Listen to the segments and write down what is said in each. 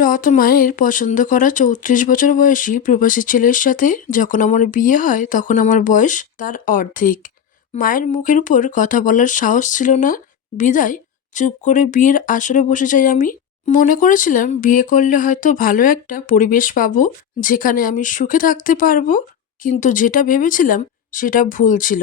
সৎ মায়ের পছন্দ করা ৩৪ বছর বয়সী প্রবাসী ছেলের সাথে যখন আমার বিয়ে হয় তখন আমার বয়স তার অর্ধেক। মায়ের মুখের উপর কথা বলার সাহস ছিল না, বিদায় চুপ করে বিয়ের আসরে বসে যাই আমি। মনে করেছিলাম বিয়ে করলে হয়তো ভালো একটা পরিবেশ পাবো, যেখানে আমি সুখে থাকতে পারবো। কিন্তু যেটা ভেবেছিলাম সেটা ভুল ছিল।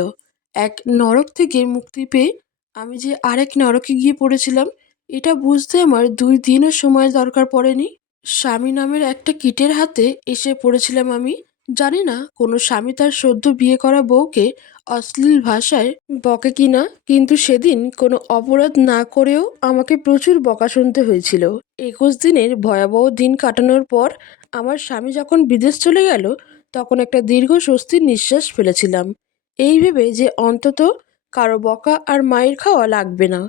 এক নরক থেকে মুক্তি পেয়ে আমি যে আরেক নরকে গিয়ে পড়েছিলাম, এটা বুঝতে আমার ২ দিনও সময় দরকার পড়েনি। স্বামী নামের একটা কীটের হাতে এসে পড়েছিলাম আমি। জানি না কোনো স্বামী তার সদ্য বিয়ে করা বউকে অশ্লীল ভাষায় বকে কিনা, কিন্তু সেদিন কোনো অপরাধ না করেও আমাকে প্রচুর বকা শুনতে হয়েছিল। ২১ দিনের ভয়াবহ দিন কাটানোর পর আমার স্বামী যখন বিদেশ চলে গেল, তখন একটা দীর্ঘ স্বস্তির নিঃশ্বাস ফেলেছিলাম, এই ভেবে যে অন্তত কারো বকা আর মাইর খাওয়া লাগবে না।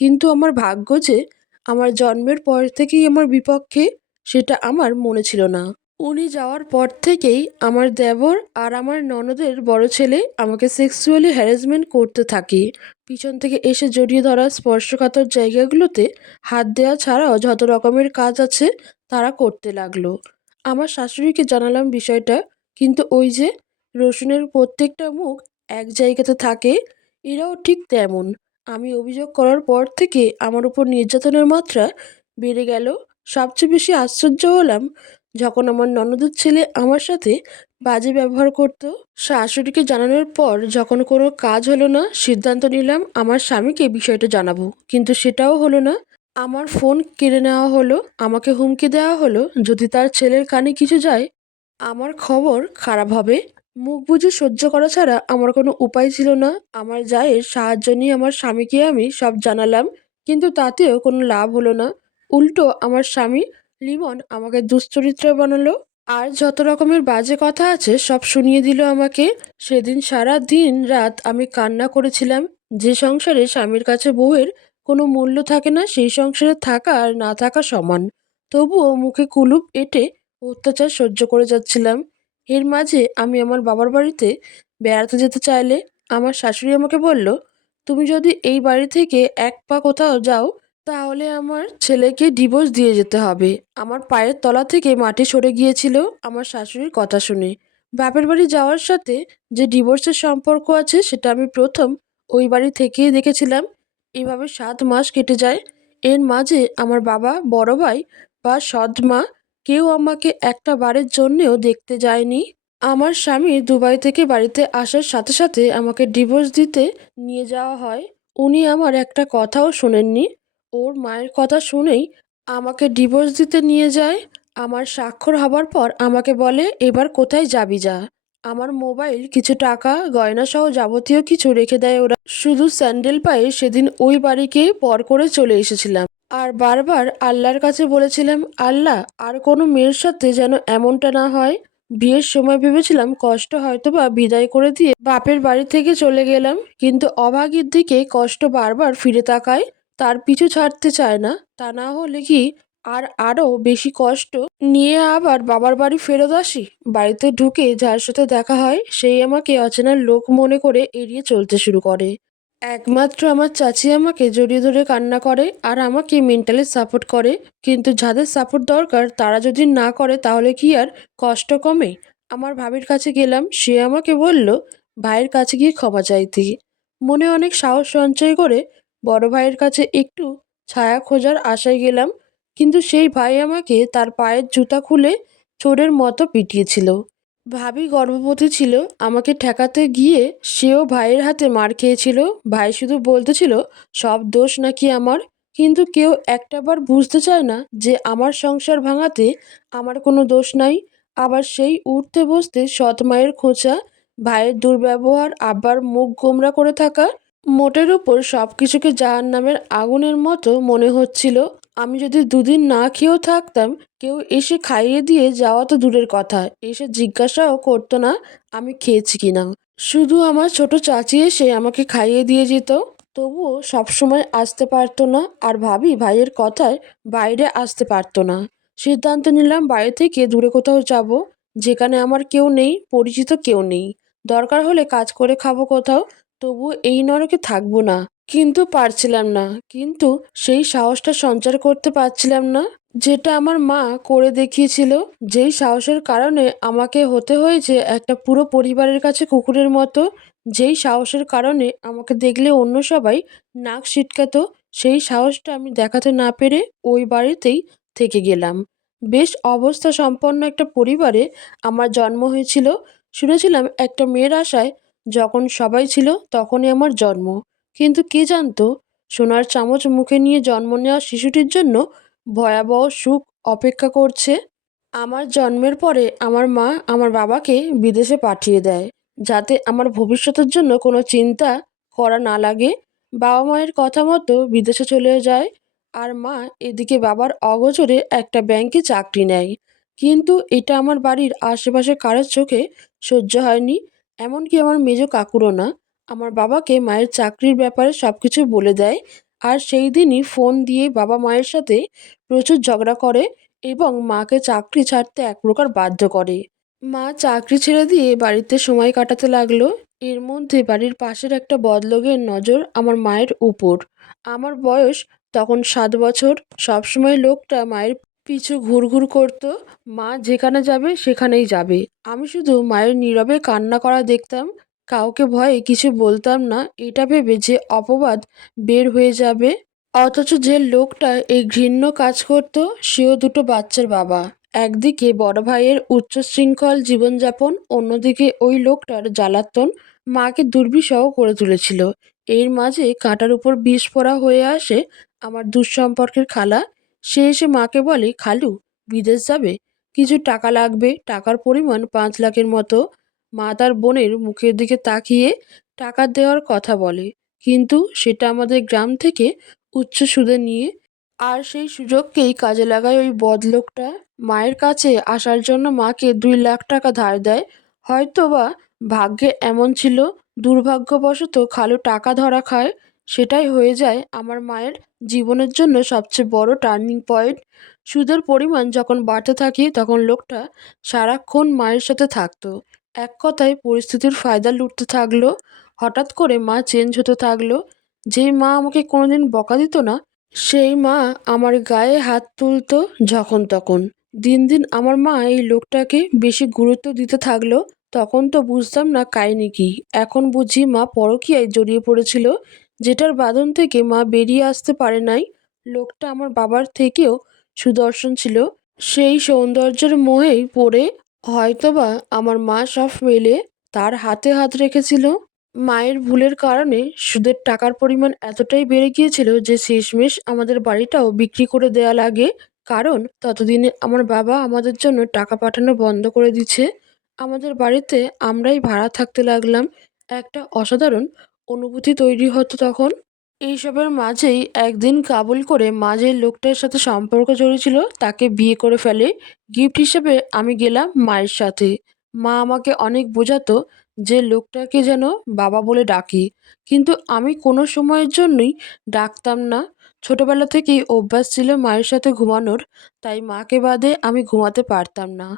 কিন্তু আমার ভাগ্য যে আমার জন্মের পর থেকেই আমার বিপক্ষে, সেটা আমার মনে ছিল না। উনি যাওয়ার পর থেকেই আমার দেবর আর আমার ননদের বড় ছেলে আমাকে সেক্সুয়ালি হ্যারাসমেন্ট করতে থাকে। পিছন থেকে এসে জড়িয়ে ধরা, স্পর্শকাতর জায়গাগুলোতে হাত দেওয়া ছাড়াও যত রকমের কাজ আছে তারা করতে লাগলো। আমার শাশুড়িকে জানালাম বিষয়টা, কিন্তু ওই যে রসুনের প্রত্যেকটা মুখ এক জায়গাতে থাকে, এরাও ঠিক তেমন। আমি অভিযোগ করার পর থেকে আমার উপর নির্যাতনের মাত্রা বেড়ে গেল। সবচেয়ে বেশি আশ্চর্য হলাম যখন আমার ননদের ছেলে আমার সাথে বাজে ব্যবহার করত। শাশুড়িকে জানানোর পর যখন কোনো কাজ হলো না, সিদ্ধান্ত নিলাম আমার স্বামীকে বিষয়টা জানাবো, কিন্তু সেটাও হলো না। আমার ফোন কেড়ে নেওয়া হলো, আমাকে হুমকি দেওয়া হলো যদি তার ছেলের কানে কিছু যায় আমার খবর খারাপ হবে। মুখ বুজে সহ্য করা ছাড়া আমার কোনো উপায় ছিল না। আমার জায়ের সাহায্য নিয়ে আমার স্বামীকে আমি সব জানালাম, কিন্তু তাতেও কোনো লাভ হলো না। উল্টো আমার স্বামী লিমন আমাকে দুশ্চরিত্র বানালো, আর যত রকমের বাজে কথা আছে সব শুনিয়ে দিল আমাকে। সেদিন সারা দিন রাত আমি কান্না করেছিলাম। যে সংসারে স্বামীর কাছে বউয়ের কোনো মূল্য থাকে না, সেই সংসারে থাকা আর না থাকা সমান। তবুও মুখে কুলুপ এঁটে অত্যাচার সহ্য করে যাচ্ছিলাম। এর মাঝে আমি আমার বাবার বাড়িতে বেড়াতে যেতে চাইলে আমার শাশুড়ি আমাকে বলল, তুমি যদি এই বাড়ি থেকে এক পা কোথাও যাও তাহলে আমার ছেলেকে ডিভোর্স দিয়ে যেতে হবে। আমার পায়ের তলা থেকে মাটি সরে গিয়েছিল আমার শাশুড়ির কথা শুনে। বাপের বাড়ি যাওয়ার সাথে যে ডিভোর্সের সম্পর্ক আছে সেটা আমি প্রথম ওই বাড়ি থেকেই দেখেছিলাম। এভাবে ৭ মাস কেটে যায়। এর মাঝে আমার বাবা, বড় ভাই বা সৎ মা কেউ আমাকে একটা বারের জন্যেও দেখতে যায়নি। আমার স্বামী দুবাই থেকে বাড়িতে আসার সাথে সাথে আমাকে ডিভোর্স দিতে নিয়ে যাওয়া হয়। উনি আমার একটা কথাও শোনেননি। ওর মায়ের কথা শুনেই আমাকে ডিভোর্স দিতে নিয়ে যায়। আমার স্বাক্ষর হবার পর আমাকে বলে, এবার কোথায় যাবি যা। আমার মোবাইল, কিছু টাকা, গয়না সহ যাবতীয় কিছু রেখে দেয় ওরা। শুধু স্যান্ডেল পায়ে সেদিন ওই বাড়িকে পর করে চলে এসেছিলাম। আর বারবার আল্লাহর কাছে বলেছিলাম, আল্লাহ, আর কোনো মেয়ের সাথে যেন এমনটা না হয়। বিয়ের সময় ভেবেছিলাম কষ্ট হয়তোবা বিদায় করে দিয়ে বাপের বাড়ি থেকে চলে গেলাম, কিন্তু অভাগীর দিকে কষ্ট বারবার ফিরে তাকায়, তার পিছু ছাড়তে চায় না। তা না হলে কি আরও বেশি কষ্ট নিয়ে আবার বাবার বাড়ি ফেরত আসি। বাড়িতে ঢুকে যার সাথে দেখা হয় সেই আমাকে অচেনা লোক মনে করে এড়িয়ে চলতে শুরু করে। একমাত্র আমার চাচি আমাকে জড়িয়ে ধরে কান্না করে আর আমাকে মেন্টালি সাপোর্ট করে। কিন্তু যাদের সাপোর্ট দরকার তারা যদি না করে তাহলে কি আর কষ্ট কমে? আমার ভাবির কাছে গেলাম, সে আমাকে বলল ভাইয়ের কাছে গিয়ে ক্ষমা চাইতে। মনে অনেক সাহস সঞ্চয় করে বড় ভাইয়ের কাছে একটু ছায়া খোঁজার আশায় গেলাম, কিন্তু সেই ভাই আমাকে তার পায়ের জুতা খুলে চোরের মতো পিটিয়েছিল। ভাবি গর্ভবতী ছিল, আমাকে ঠেকাতে গিয়ে সেও ভাইয়ের হাতে মার খেয়েছিল। ভাই শুধু বলতেছিল সব দোষ নাকি আমার, কিন্তু কেউ একটাবার বুঝতে চায় না যে আমার সংসার ভাঙাতে আমার কোনো দোষ নাই। আবার সেই উঠতে বসতে সৎ মায়ের খোঁচা, ভাইয়ের দুর্ব্যবহার, আব্বার মুখ গোমরা করে থাকা, মোটের উপর সব কিছুকে জাহান্নামের আগুনের মতো মনে হচ্ছিল। আমি যদি দুদিন না খেয়েও থাকতাম, কেউ এসে খাইয়ে দিয়ে যাওয়া তো দূরের কথা, এসে জিজ্ঞাসাও করতো না আমি খেয়েছি কিনা। শুধু আমার ছোট চাচি এসে আমাকে খাইয়ে দিয়ে যেত, তবুও সবসময় আসতে পারতো না। আর ভাবি ভাইয়ের কথায় বাইরে আসতে পারতো না। সিদ্ধান্ত নিলাম বাইরে থেকে দূরে কোথাও যাব, যেখানে আমার কেউ নেই, পরিচিত কেউ নেই। দরকার হলে কাজ করে খাবো কোথাও, তবুও এই নরকে থাকবো না। কিন্তু পারছিলাম না, কিন্তু সেই সাহসটা সঞ্চার করতে পারছিলাম না। যেটা আমার মা করে দেখিয়েছিল, যেই সাহসের কারণে আমাকে হতে হয়েছে একটা পুরো পরিবারের কাছে কুকুরের মতো, যেই সাহসের কারণে আমাকে দেখলে অন্য সবাই নাক সিটকাতো, সেই সাহসটা আমি দেখাতে না পেরে ওই বাড়িতেই থেকে গেলাম। বেশ অবস্থা সম্পন্ন একটা পরিবারে আমার জন্ম হয়েছিল। শুনেছিলাম একটা মেয়ের আশায় যখন সবাই ছিল তখনই আমার জন্ম। কিন্তু কে জানতো সোনার চামচ মুখে নিয়ে জন্ম নেওয়া শিশুটির জন্য ভয়াবহ সুখ অপেক্ষা করছে। আমার জন্মের পরে আমার মা আমার বাবাকে বিদেশে পাঠিয়ে দেয়, যাতে আমার ভবিষ্যতের জন্য কোনো চিন্তা করা না লাগে। বাবা মায়ের কথা মতো বিদেশে চলে যায়, আর মা এদিকে বাবার অগোচরে একটা ব্যাংকে চাকরি নেয়। কিন্তু এটা আমার বাড়ির আশেপাশে কারোর চোখে সহ্য হয়নি, এমনকি আমার মেজ কাকুরও না। আমার বাবাকে মায়ের চাকরির ব্যাপারে সব কিছু বলে দেয়, আর সেই দিনই ফোন দিয়ে বাবা মায়ের সাথে প্রচুর ঝগড়া করে এবং মাকে চাকরি ছাড়তে এক প্রকার বাধ্য করে। মা চাকরি ছেড়ে দিয়ে বাড়িতে সময় কাটাতে লাগলো। এর মধ্যে বাড়ির পাশের একটা বদলোকের নজর আমার মায়ের উপর। আমার বয়স তখন 7 বছর। সবসময় লোকটা মায়ের পিছু ঘুরঘুর করতো। মা যেখানে যাবে সেখানেই যাবে। আমি শুধু মায়ের নীরবে কান্না করা দেখতাম। কাউকে ভয়ে কিছু বলতাম না, এটা ভেবে যে অপবাদ বের হয়ে যাবে। অথচ যে লোকটা এই ঘৃণ্য কাজ করত সেও দুটো বাচ্চার বাবা। একদিকে বড় ভাইয়ের উচ্চশৃঙ্খল জীবনযাপন, অন্যদিকে ওই লোকটার জ্বালাতন মাকে দুর্বিষহ করে তুলেছিল। এর মাঝে কাঁটার উপর বিষ পোড়া হয়ে আসে আমার দুঃসম্পর্কের খালা। সে এসে মাকে বলে, খালু বিদেশ যাবে, কিছু টাকা লাগবে, টাকার পরিমাণ 5 লাখের মতো। মা তার বোনের মুখের দিকে তাকিয়ে টাকা দেওয়ার কথা বলে, কিন্তু সেটা আমাদের গ্রাম থেকে উচ্চ সুদে নিয়ে। আর সেই সুযোগকেই কাজে লাগায় ওই বদলোকটা। মায়ের কাছে আসার জন্য মাকে 2 লাখ টাকা ধার দেয়। হয়তো বা ভাগ্যে এমন ছিল, দুর্ভাগ্যবশত খালু টাকা ধরা খায়। সেটাই হয়ে যায় আমার মায়ের জীবনের জন্য সবচেয়ে বড় টার্নিং পয়েন্ট। সুদের পরিমাণ যখন বাড়তে থাকে তখন লোকটা সারাক্ষণ মায়ের সাথে থাকতো। এক কথায় পরিস্থিতির ফায়দা লুটতে থাকলো। হঠাৎ করে মা চেঞ্জ হতে থাকলো। যেই মা আমাকে কোনোদিন বকা দিত না, সেই মা আমার গায়ে হাত তুলতো যখন তখন। দিন দিন আমার মা এই লোকটাকে বেশি গুরুত্ব দিতে থাকলো। তখন তো বুঝতাম না কাহিনী কি। এখন বুঝি মা পরকীয়ায় জড়িয়ে পড়েছিল, যেটার বাঁধন থেকে মা বেরিয়ে আসতে পারে নাই। লোকটা আমার বাবার থেকেও সুদর্শন ছিল। সেই সৌন্দর্যের মোহেই পড়ে হয়তোবা আমার মা সব ফেলে তার হাতে হাত রেখেছিল। মায়ের ভুলের কারণে সুদের টাকার পরিমাণ এতটাই বেড়ে গিয়েছিল যে শেষমেশ আমাদের বাড়িটাও বিক্রি করে দেয়া লাগে। কারণ ততদিনে আমার বাবা আমাদের জন্য টাকা পাঠানো বন্ধ করে দিচ্ছে। আমাদের বাড়িতে আমরাই ভাড়া থাকতে লাগলাম। একটা অসাধারণ অনুভূতি তৈরি হতো তখন। এইসবের মাঝেই একদিন কাবুল করে মা যে লোকটার সাথে সম্পর্ক জড়িয়েছিল তাকে বিয়ে করে ফেলে। গিফট হিসেবে আমি গেলাম মায়ের সাথে। মা আমাকে অনেক বোঝাতো যে লোকটাকে যেন বাবা বলে ডাকি, কিন্তু আমি কোনো সময়ের জন্যই ডাকতাম না। ছোটবেলা থেকেই অভ্যাস ছিল মায়ের সাথে ঘুমানোর, তাই মাকে বাদে আমি ঘুমাতে পারতাম না।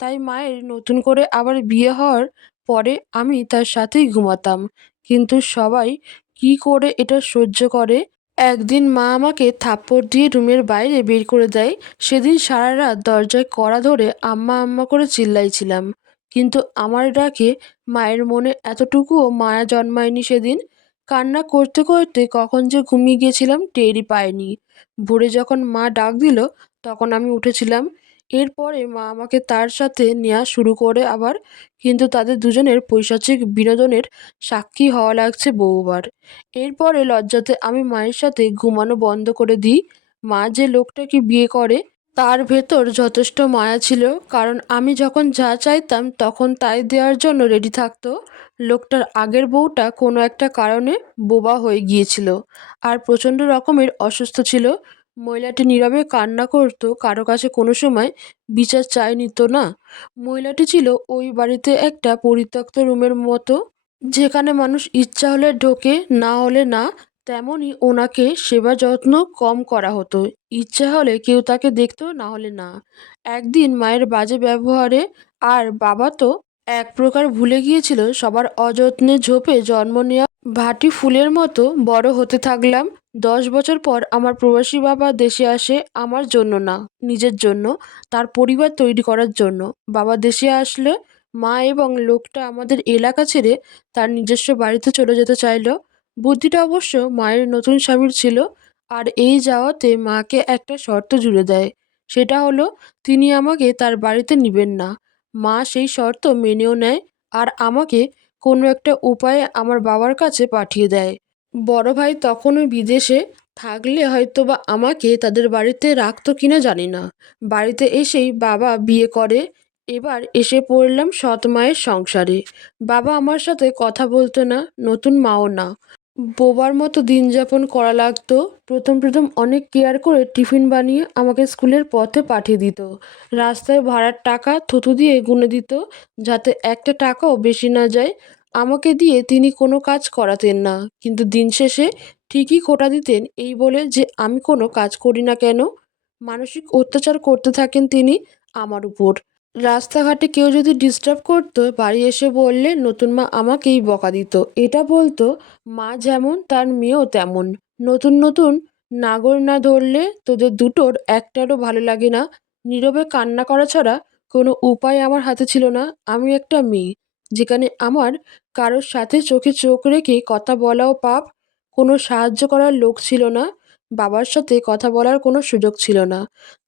তাই মায়ের নতুন করে আবার বিয়ে হওয়ার পরে আমি তার সাথেই ঘুমাতাম। কিন্তু সবাই কি করে এটা সহ্য করে। একদিন মা আমাকে থাপ্পড় দিয়ে রুমের বাইরে বের করে দেয়। সেদিন সারা রাত দরজায় কড়া ধরে আম্মা আম্মা করে চিল্লাইছিলাম, কিন্তু আমার ডাকে মায়ের মনে এতটুকুও মায়া জন্মায়নি সেদিন। কান্না করতে করতে কখন যে ঘুমিয়ে গিয়েছিলাম টেরই পাইনি। ভোরে যখন মা ডাক দিল তখন আমি উঠেছিলাম। এরপরে মা আমাকে তার সাথে নেওয়া শুরু করে আবার, কিন্তু তাদের দুজনের পৈশাচিক বিনোদনের সাক্ষী হওয়া লাগছে বহুবার। এরপরে লজ্জাতে আমি মায়ের সাথে ঘুমানো বন্ধ করে দিই। মা যে লোকটাকে বিয়ে করে তার ভেতর যথেষ্ট মায়া ছিল, কারণ আমি যখন যা চাইতাম তখন তাই দেওয়ার জন্য রেডি থাকতো। লোকটার আগের বউটা কোনো একটা কারণে বোবা হয়ে গিয়েছিল আর প্রচণ্ড রকমের অসুস্থ ছিল। মহিলাটি নীরবে কান্না করতো, কারো কাছে কোনো সময় বিচার চাই নিত না। মহিলাটি ছিল ওই বাড়িতে একটা পরিত্যক্ত রুমের মতো, যেখানে মানুষ ইচ্ছা হলে ঢোকে, না হলে না। তেমনই ওনাকে সেবা যত্ন কম করা হতো। ইচ্ছা হলে কেউ তাকে দেখতো, না হলে না। একদিন মায়ের বাজে ব্যবহারে আর বাবা তো এক প্রকার ভুলে গিয়েছিল সবার অযত্নে ঝোপে জন্ম নেওয়া ভাটি ফুলের মতো বড় হতে থাকলাম। 10 বছর পর আমার প্রবাসী বাবা দেশে আসে আমার জন্য না, নিজের জন্য, তার পরিবার তৈরি করার জন্য। বাবা দেশে আসলে মা এবং লোকটা আমাদের এলাকা ছেড়ে তার নিজস্ব বাড়িতে চলে যেতে চাইলো। বুদ্ধিটা অবশ্য মায়ের নতুন স্বামীর ছিল। আর এই যাওয়াতে মাকে একটা শর্ত জুড়ে দেয়। সেটা হলো, তিনি আমাকে তার বাড়িতে নিবেন না। মা সেই শর্ত মেনেও নেয় আর আমাকে কোনো একটা উপায়ে আমার বাবার কাছে পাঠিয়ে দেয়। বড় ভাই তখনও বিদেশে থাকলে হয়তোবা আমাকে তাদের বাড়িতে রাখতো কিনা জানি না। বাড়িতে এসেই বাবা বিয়ে করে। এবার এসে পড়লাম সৎ মায়ের সংসারে। বাবা আমার সাথে কথা বলতো না, নতুন মাও না। বোবার মতো দিন যাপন করা লাগতো। প্রথম প্রথম অনেক কেয়ার করে টিফিন বানিয়ে আমাকে স্কুলের পথে পাঠিয়ে দিত। রাস্তায় ভাড়ার টাকা থুতু দিয়ে গুনে দিত, যাতে একটা টাকাও বেশি না যায়। আমাকে দিয়ে তিনি কোনো কাজ করাতেন না, কিন্তু দিন শেষে ঠিকই খোঁটা দিতেন এই বলে যে আমি কোনো কাজ করি না কেন। মানসিক অত্যাচার করতে থাকেন তিনি আমার উপর। রাস্তাঘাটে কেউ যদি ডিস্টার্ব করতো, বাড়ি এসে বললে নতুন মা আমাকেই বকা দিত। এটা বলতো, মা যেমন তার মেয়েও তেমন। নতুন নতুন নাগর না ধরলে তোদের দুটোর একটারও ভালো লাগে না। নীরবে কান্না করা ছাড়া কোনো উপায় আমার হাতে ছিল না। আমি একটা মেয়ে, যেখানে আমার কারোর সাথে চোখে চোখ রেখে কথা বলাও পাপ। কোনো সাহায্য করার লোক ছিল না। বাবার সাথে কথা বলার কোনো সুযোগ ছিল না।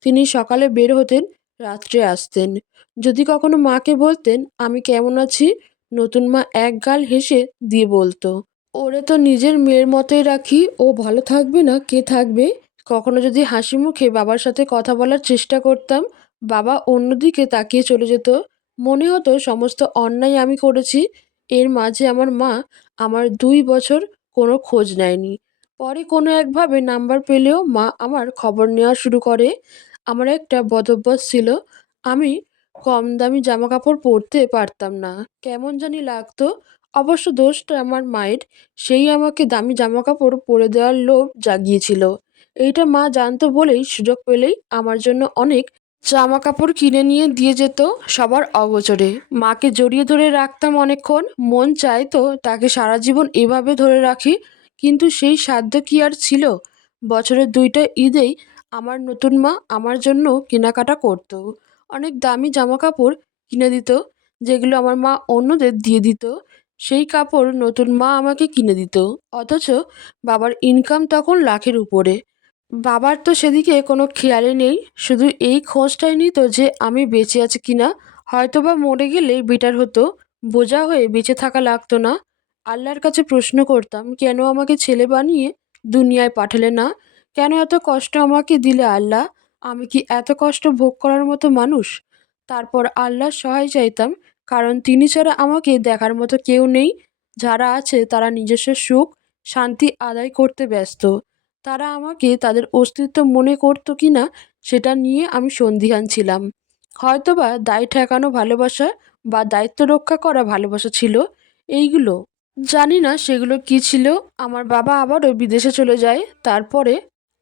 তিনি সকালে বের হতেন, রাত্রে আসতেন। যদি কখনো মাকে বলতেন আমি কেমন আছি, নতুন মা এক গাল হেসে দিয়ে বলতো, ওরে তো নিজের মেয়ের মতোই রাখি, ও ভালো থাকবে না কে থাকবে। কখনো যদি হাসি মুখে বাবার সাথে কথা বলার চেষ্টা করতাম, বাবা অন্যদিকে তাকিয়ে চলে যেত। মনে হতো সমস্ত অন্যায় আমি করেছি। এর মাঝে আমার মা আমার 2 বছর কোনো খোঁজ নেয়নি। পরে কোনো একভাবে নাম্বার পেলেও মা আমার খবর নেওয়া শুরু করে। আমার একটা বদভ্যাস ছিল, আমি কম দামি জামা কাপড় পরতে পারতাম না, কেমন জানি লাগতো। অবশ্য দোষটা আমার মায়ের, সেই আমাকে দামি জামা কাপড় পরে দেওয়ার লোভ জাগিয়েছিল। এইটা মা জানতো বলেই সুযোগ পেলেই আমার জন্য অনেক জামা কাপড় কিনে নিয়ে দিয়ে যেত সবার অগোচরে। মাকে জড়িয়ে ধরে রাখতাম অনেকক্ষণ, মন চাইতো তাকে সারা জীবন এভাবে ধরে রাখি, কিন্তু সেই সাধ্য কি আর ছিল। বছরের 2টা ঈদেই আমার নতুন মা আমার জন্য কেনাকাটা করতো। অনেক দামি জামা কাপড় কিনে দিত, যেগুলো আমার মা অন্যদের দিয়ে দিত। সেই কাপড় নতুন মা আমাকে কিনে দিত, অথচ বাবার ইনকাম তখন লাখের উপরে। বাবার তো সেদিকে কোনো খেয়ালই নেই, শুধু এই খোঁজটাই নিত যে আমি বেঁচে আছি কিনা। হয়তোবা মরে গেলে বেটার হতো, বোঝা হয়ে বেঁচে থাকা লাগতো না। আল্লাহর কাছে প্রশ্ন করতাম, কেন আমাকে ছেলে বানিয়ে দুনিয়ায় পাঠালে না? কেন এত কষ্ট আমাকে দিলে আল্লাহ? আমি কি এত কষ্ট ভোগ করার মতো মানুষ? তারপর আল্লাহর সহায় চাইতাম, কারণ তিনি ছাড়া আমাকে দেখার মতো কেউ নেই। যারা আছে তারা নিজস্ব সুখ শান্তি আদায় করতে ব্যস্ত। তারা আমাকে তাদের অস্তিত্ব মনে করতো কিনা সেটা নিয়ে আমি সন্দিহান ছিলাম। হয়তোবা দায় ঠেকানো ভালোবাসা বা দায়িত্ব রক্ষা করা ভালোবাসা ছিল এইগুলো। জানি না সেগুলো কি ছিল। আমার বাবা আবারও বিদেশে চলে যায়। তারপরে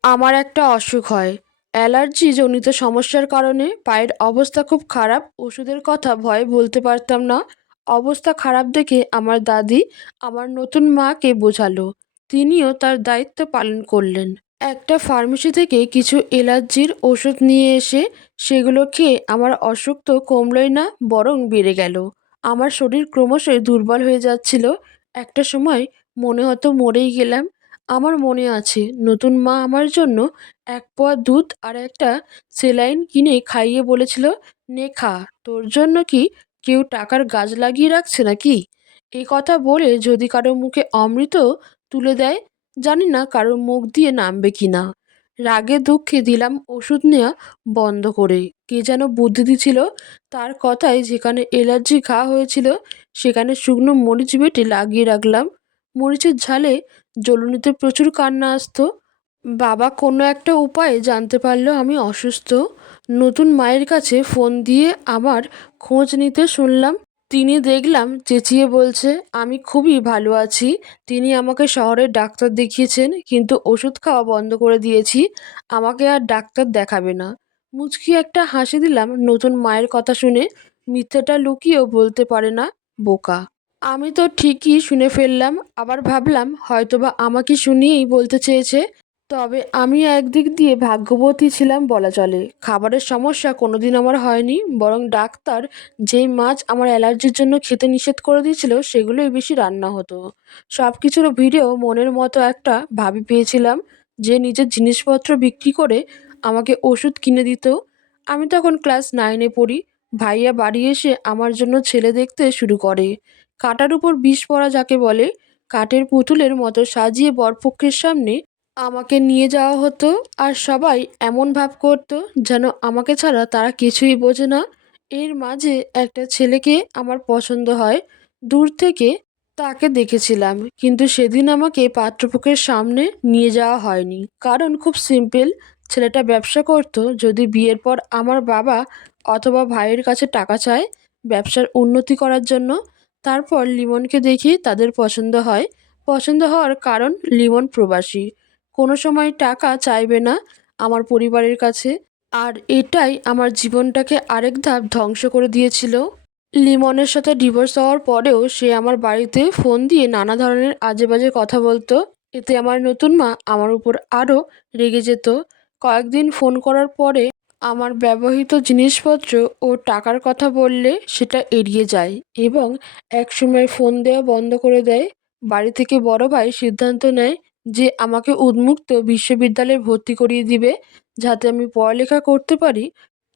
আমার একটা অসুখ হয়, অ্যালার্জি জনিত সমস্যার কারণে পায়ের অবস্থা খুব খারাপ। ওষুধের কথা ভয়ে বলতে পারতাম না। অবস্থা খারাপ দেখে আমার দাদি আমার নতুন মাকে বোঝালো। তিনিও তার দায়িত্ব পালন করলেন। একটা ফার্মেসি থেকে কিছু অ্যালার্জির ওষুধ নিয়ে এসে সেগুলো খেয়ে আমার অসুখ তো কমলই না, বরং বেড়ে গেল। আমার শরীর ক্রমশই দুর্বল হয়ে যাচ্ছিল। একটা সময় মনে হতো মরেই গেলাম। আমার মনে আছে নতুন মা আমার জন্য 1 পোয়া দুধ আর একটা সেলাইন কিনে খাইয়ে বলেছিল, নে খা, তোর জন্য কি কেউ টাকার গাছ লাগিয়ে রাখছে নাকি? এই কথা বলে যদি কারো মুখে অমৃত তুলে দেয়, জানি না কারোর মুখ দিয়ে নামবে কিনা। রাগে দুঃখে দিলাম ওষুধ নেওয়া বন্ধ করে। কে যেন বুদ্ধি দিছিল, তার কথায় যেখানে অ্যালার্জি ঘা হয়েছিল সেখানে শুকনো মরিচ বেটে লাগিয়ে রাখলাম। মরিচের ঝালে জ্বলুনিতে প্রচুর কান্না আসতো। বাবা কোনো একটা উপায়ে জানতে পারলো আমি অসুস্থ। নতুন মায়ের কাছে ফোন দিয়ে আমার খোঁজ নিতে শুনলাম। তিনি দেখলাম চেঁচিয়ে বলছে, আমি খুবই ভালো আছি। তিনি আমাকে শহরের ডাক্তার দেখিয়েছেন, কিন্তু ওষুধ খাওয়া বন্ধ করে দিয়েছি। আমাকে আর ডাক্তার দেখাবে না। মুচকি একটা হাসি দিলাম নতুন মায়ের কথা শুনে। মিথ্যেটা লুকিয়েও বলতে পারে না, বোকা। আমি তো ঠিকই শুনে ফেললাম, আবার ভাবলাম হয়তোবা আমাকে শুনিয়েই বলতে চেয়েছে। তবে আমি একদিক দিয়ে ভাগ্যবতী ছিলাম বলা চলে। খাবারের সমস্যা কোনোদিন আমার হয়নি, বরং ডাক্তার যেই মাছ আমার অ্যালার্জির জন্য খেতে নিষেধ করে দিয়েছিল সেগুলোই বেশি রান্না হতো। সব কিছুর ভিড়েও মনের মতো একটা ভাবি পেয়েছিলাম, যে নিজের জিনিসপত্র বিক্রি করে আমাকে ওষুধ কিনে দিত। আমি তখন ক্লাস 9-এ পড়ি। ভাইয়া বাড়ি এসে আমার জন্য ছেলে দেখতে শুরু করে। কাঁটার উপর বিষ পড়া যাকে বলে, কাঠের পুতুলের মতো সাজিয়ে বরপক্ষের সামনে আমাকে নিয়ে যাওয়া হতো। আর সবাই এমন ভাব করতো যেন আমাকে ছাড়া তারা কিছুই বোঝে না। এর মাঝে একটা ছেলেকে আমার পছন্দ হয়। দূর থেকে তাকে দেখেছিলাম, কিন্তু সেদিন আমাকে পাত্রপক্ষের সামনে নিয়ে যাওয়া হয়নি। কারণ খুব সিম্পল, ছেলেটা ব্যবসা করত। যদি বিয়ের পর আমার বাবা অথবা ভাইয়ের কাছে টাকা চায় ব্যবসার উন্নতি করার জন্য, তারপর লিমনকে দেখি তাদের পছন্দ হয়। পছন্দ হওয়ার কারণ লিমন প্রবাসী, কোনো সময় টাকা চাইবে না আমার পরিবারের কাছে। আর এটাই আমার জীবনটাকে আরেক ধাপ ধ্বংস করে দিয়েছিল। লিমনের সাথে ডিভোর্স হওয়ার পরেও সে আমার বাড়িতে ফোন দিয়ে নানা ধরনের আজে বাজে কথা বলতো। এতে আমার নতুন মা আমার উপর আরও রেগে যেত। কয়েকদিন ফোন করার পরে আমার ব্যবহৃত জিনিসপত্র ও টাকার কথা বললে সেটা এড়িয়ে যায় এবং একসময় ফোন দেওয়া বন্ধ করে দেয়। বাড়ি থেকে বড় ভাই সিদ্ধান্ত নেয় যে আমাকে উন্মুক্ত বিশ্ববিদ্যালয়ে ভর্তি করিয়ে দিবে, যাতে আমি পড়ালেখা করতে পারি।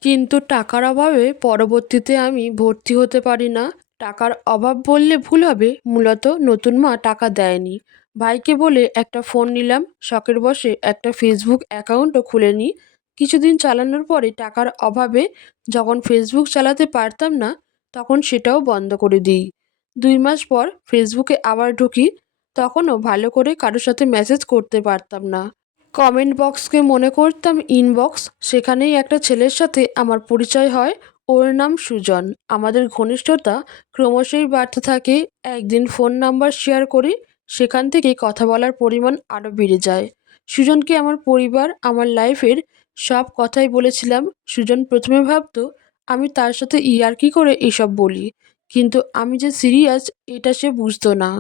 কিন্তু টাকার অভাবে পরবর্তীতে আমি ভর্তি হতে পারি না। টাকার অভাব বললে ভুল হবে, মূলত নতুন মা টাকা দেয়নি। ভাইকে বলে একটা ফোন নিলাম, শখের বশে একটা ফেসবুক অ্যাকাউন্টও খুলে নিই। কিছুদিন চালানোর পরে টাকার অভাবে যখন ফেসবুক চালাতে পারতাম না, তখন সেটাও বন্ধ করে দিই। 2 মাস পর ফেসবুকে আবার ঢুকি, তখনও ভালো করে কারোর সাথে মেসেজ করতে পারতাম না। কমেন্ট বক্সকে মনে করতাম ইনবক্স। সেখানেই একটা ছেলের সাথে আমার পরিচয় হয়। ওর নাম সুজন। আমাদের ঘনিষ্ঠতা ক্রমশই বাড়তে থাকে। একদিন ফোন নাম্বার শেয়ার করি, সেখান থেকে কথা বলার পরিমাণ আরও বেড়ে যায়। সুজনকে আমার পরিবার, আমার লাইফের সব কথাই বলেছিলাম। সুজন প্রথমে ভাবতো আমি তার সাথে ইয়ার্কি করে এসব বলি, কিন্তু আমি যে সিরিয়াস এটা সে বুঝতো না।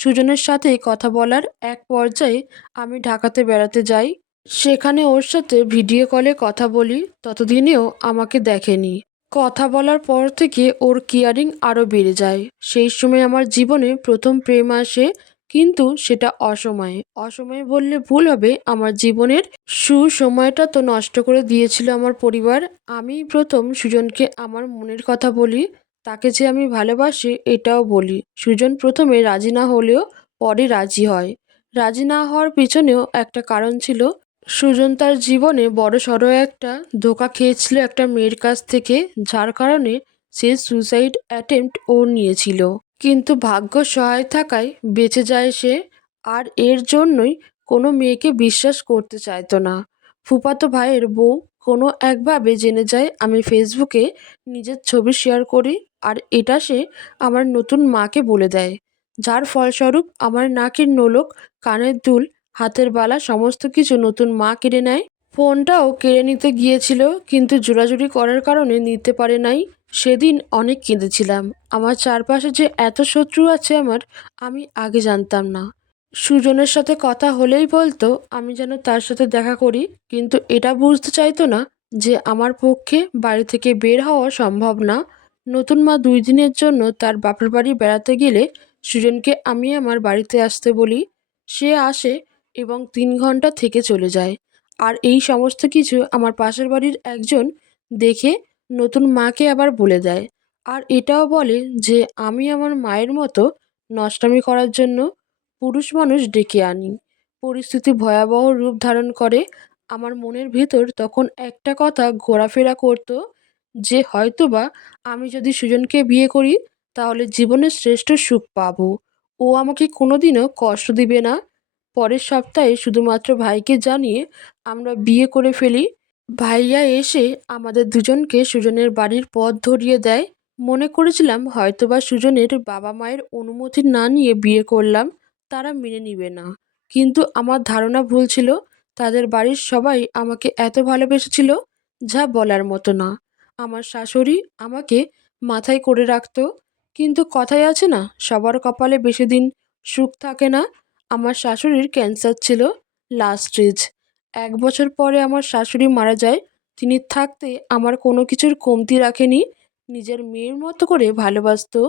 সুজনের সাথে কথা বলার এক পর্যায়ে আমি ঢাকাতে বেড়াতে যাই। সেখানে ওর সাথে ভিডিও কলে কথা বলি। ততদিনেও আমাকে দেখেনি। কথা বলার পর থেকে ওর কেয়ারিং আরও বেড়ে যায়। সেই সময় আমার জীবনে প্রথম প্রেম আসে, কিন্তু সেটা অসময়ে। অসময়ে বললে ভুল হবে, আমার জীবনের সুসময়টা তো নষ্ট করে দিয়েছিল আমার পরিবার। আমি প্রথম সুজনকে আমার মনের কথা বলি, তাকে যে আমি ভালোবাসি এটাও বলি। সুজন প্রথমে রাজি না হলেও পরে রাজি হয়। রাজি না হওয়ার পিছনেও একটা কারণ ছিল। সুজন তার জীবনে বড়সড় একটা ধোঁকা খেয়েছিল একটা মেয়ের কাছ থেকে, যার কারণে সে সুসাইড অ্যাটেম্প্ট ও নিয়েছিল। কিন্তু ভাগ্য সহায় থাকায় বেঁচে যায় সে। আর এর জন্যই কোনো মেয়েকে বিশ্বাস করতে চাইতো না। ফুফাতো ভাইয়ের বউ কোনো একভাবে জেনে যায় আমি ফেসবুকে নিজের ছবি শেয়ার করি, আর এটা সে আমার নতুন মাকে বলে দেয়। যার ফলস্বরূপ আমার নাকের নোলক, কানের দুল, হাতের বালা সমস্ত কিছু নতুন মা কেড়ে নেয়। ফোনটাও কেড়ে নিতে গিয়েছিল, কিন্তু জোরাজুরি করার কারণে নিতে পারে নাই। সেদিন অনেক কেঁদেছিলাম। আমার চারপাশে যে এত শত্রু আছে আমার, আমি আগে জানতাম না। সুজনের সাথে কথা হলেই বলতো আমি যেন তার সাথে দেখা করি, কিন্তু এটা বুঝতে চাইতো না যে আমার পক্ষে বাড়ি থেকে বের হওয়া সম্ভব না। নতুন মা 2 দিনের জন্য তার বাপের বাড়ি বেড়াতে গেলে সুজনকে আমি আমার বাড়িতে আসতে বলি। সে আসে এবং 3 ঘন্টা থেকে চলে যায়। আর এই সমস্ত কিছু আমার পাশের বাড়ির একজন দেখে নতুন মাকে আবার বলে দেয়। আর এটাও বলে যে আমি আমার মায়ের মতো নষ্টামি করার জন্য পুরুষ মানুষ ডেকে আনি। পরিস্থিতি ভয়াবহ রূপ ধারণ করে। আমার মনের ভিতর তখন একটা কথা ঘোরাফেরা করতো, যে হয়তোবা আমি যদি সুজনকে বিয়ে করি তাহলে জীবনের শ্রেষ্ঠ সুখ পাবো। ও আমাকে কোনোদিনও কষ্ট দিবে না। পরের সপ্তাহে শুধুমাত্র ভাইকে জানিয়ে আমরা বিয়ে করে ফেলি। ভাইয়া এসে আমাদের দুজনকে সুজনের বাড়ির পথ ধরিয়ে দেয়। মনে করেছিলাম হয়তোবা সুজনের বাবা মায়ের অনুমতি না নিয়ে বিয়ে করলাম, তারা মেনে নিবে না। কিন্তু আমার ধারণা ভুল ছিল। তাদের বাড়ির সবাই আমাকে এত ভালোবেসেছিল, যা বলার মতো না। আমার শাশুড়ি আমাকে মাথায় করে রাখতো, কিন্তু কথায় আছে না, সবার কপালে বেশি দিন সুখ থাকে না। আমার শাশুড়ির ক্যান্সার ছিল লাস্ট স্টেজ। 1 বছর পরে আমার শাশুড়ি মারা যায়। তিনি থাকতে আমার কোনো কিছুর কমতি রাখেনি, নিজের মেয়ের মতো করে ভালোবাসতো।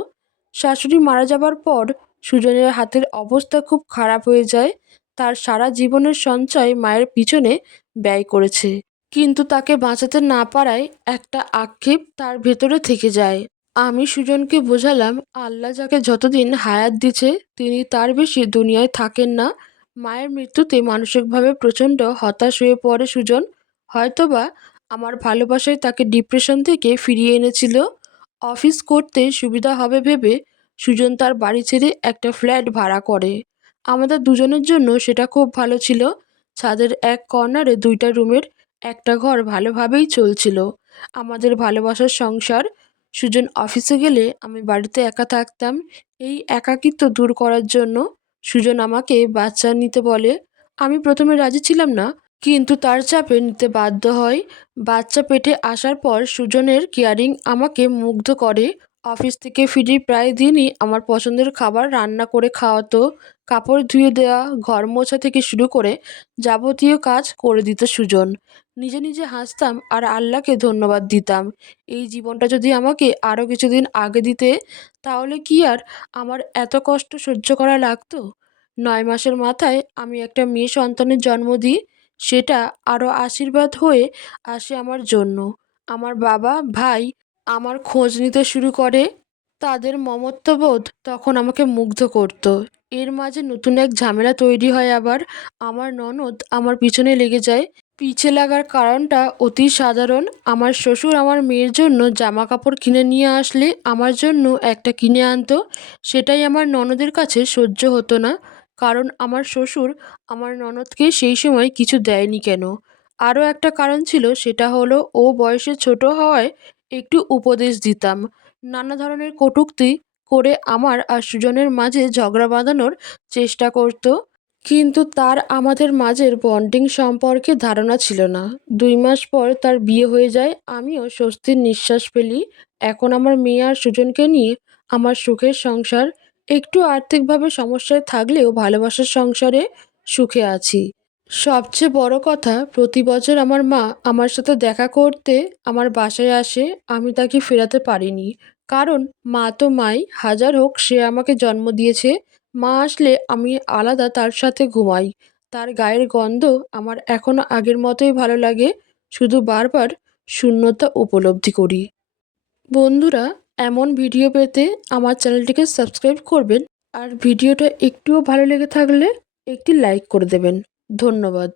শাশুড়ি মারা যাবার পর সুজনের হাতের অবস্থা খুব খারাপ হয়ে যায়। তার সারা জীবনের সঞ্চয় মায়ের পিছনে ব্যয় করেছে, কিন্তু তাকে বাঁচাতে না পারায় একটা আক্ষেপ তার ভেতরে থেকে যায়। আমি সুজনকে বোঝালাম, আল্লাহ যাকে যতদিন হায়াত দিচ্ছে তিনি তার বেশি দুনিয়ায় থাকেন না। মায়ের মৃত্যুতে মানসিকভাবে প্রচণ্ড হতাশ হয়ে পড়ে সুজন। হয়তোবা আমার ভালোবাসায় তাকে ডিপ্রেশন থেকে ফিরিয়ে এনেছিল। অফিস করতে সুবিধা হবে ভেবে সুজন তার বাড়ি ছেড়ে একটা ফ্ল্যাট ভাড়া করে। আমাদের দুজনের জন্য সেটা খুব ভালো ছিল। ছাদের এক কর্নারে 2টা রুমের একটা ঘর ভালোভাবেই চলছিল আমাদের ভালোবাসার সংসার। সুজন অফিসে গেলে আমি বাড়িতে একা থাকতাম। এই একাকিত্ব দূর করার জন্য সুজন আমাকে বাচ্চা নিতে বলে। আমি প্রথমে রাজি ছিলাম না, কিন্তু তার চাপে নিতে বাধ্য হয়। বাচ্চা পেটে আসার পর সুজনের কেয়ারিং আমাকে মুগ্ধ করে। অফিস থেকে ফিরে প্রায় দিনই আমার পছন্দের খাবার রান্না করে খাওয়াতো। কাপড় ধুয়ে দেওয়া, ঘর মোছা থেকে শুরু করে যাবতীয় কাজ করে দিত সুজন। নিজে নিজে হাসতাম আর আল্লাহকে ধন্যবাদ দিতাম। এই জীবনটা যদি আমাকে আরও কিছুদিন আগে দিতে, তাহলে কি আর আমার এত কষ্ট সহ্য করা লাগতো? 9 মাসের মাথায় আমি একটা মেয়ে সন্তানের জন্ম দিই। সেটা আরও আশীর্বাদ হয়ে আসে আমার জন্য। আমার বাবা, ভাই আমার খোঁজ নিতে শুরু করে। তাদের মমত্ববোধ তখন আমাকে মুগ্ধ করত। এর মাঝে নতুন এক ঝামেলা তৈরি হয় আবার। আমার ননদ আমার পিছনে লেগে যায়। পিছে লাগার কারণটা অতি সাধারণ। আমার শ্বশুর আমার মেয়ের জন্য জামা কাপড় কিনে নিয়ে আসলে আমার জন্য একটা কিনে আনতো। সেটাই আমার ননদের কাছে সহ্য হতো না, কারণ আমার শ্বশুর আমার ননদকে সেই সময় কিছু দেয়নি কেন। আরও একটা কারণ ছিল, সেটা হলো ও বয়সে ছোট হওয়ায় একটু উপদেশ দিতাম। নানা ধরনের কটূক্তি করে আমার আর সুজনের মাঝে ঝগড়া বাঁধানোর চেষ্টা করত। কিন্তু তার আমাদের মাঝের বন্ডিং সম্পর্কে ধারণা ছিল না। 2 মাস পর তার বিয়ে হয়ে যায়। আমিও স্বস্তির নিঃশ্বাস ফেলি। এখন আমার মেয়ে আর সুজনকে নিয়ে আমার সুখের সংসার। একটু আর্থিকভাবে সমস্যায় থাকলেও ভালোবাসার সংসারে সুখে আছি। সবচেয়ে বড় কথা, প্রতি বছর আমার মা আমার সাথে দেখা করতে আমার বাসায় আসে। আমি তাকে ফেরাতে পারিনি, কারণ মা তো মাই, হাজার হোক সে আমাকে জন্ম দিয়েছে। মা আসলে আমি আলাদা তার সাথে ঘুমাই। তার গায়ের গন্ধ আমার এখনো আগের মতোই ভালো লাগে। শুধু বারবার শূন্যতা উপলব্ধি করি। বন্ধুরা, এমন ভিডিও পেতে আমার চ্যানেলটিকে সাবস্ক্রাইব করবেন, আর ভিডিওটা একটুও ভালো লেগে থাকলে একটি লাইক করে দেবেন। ধন্যবাদ।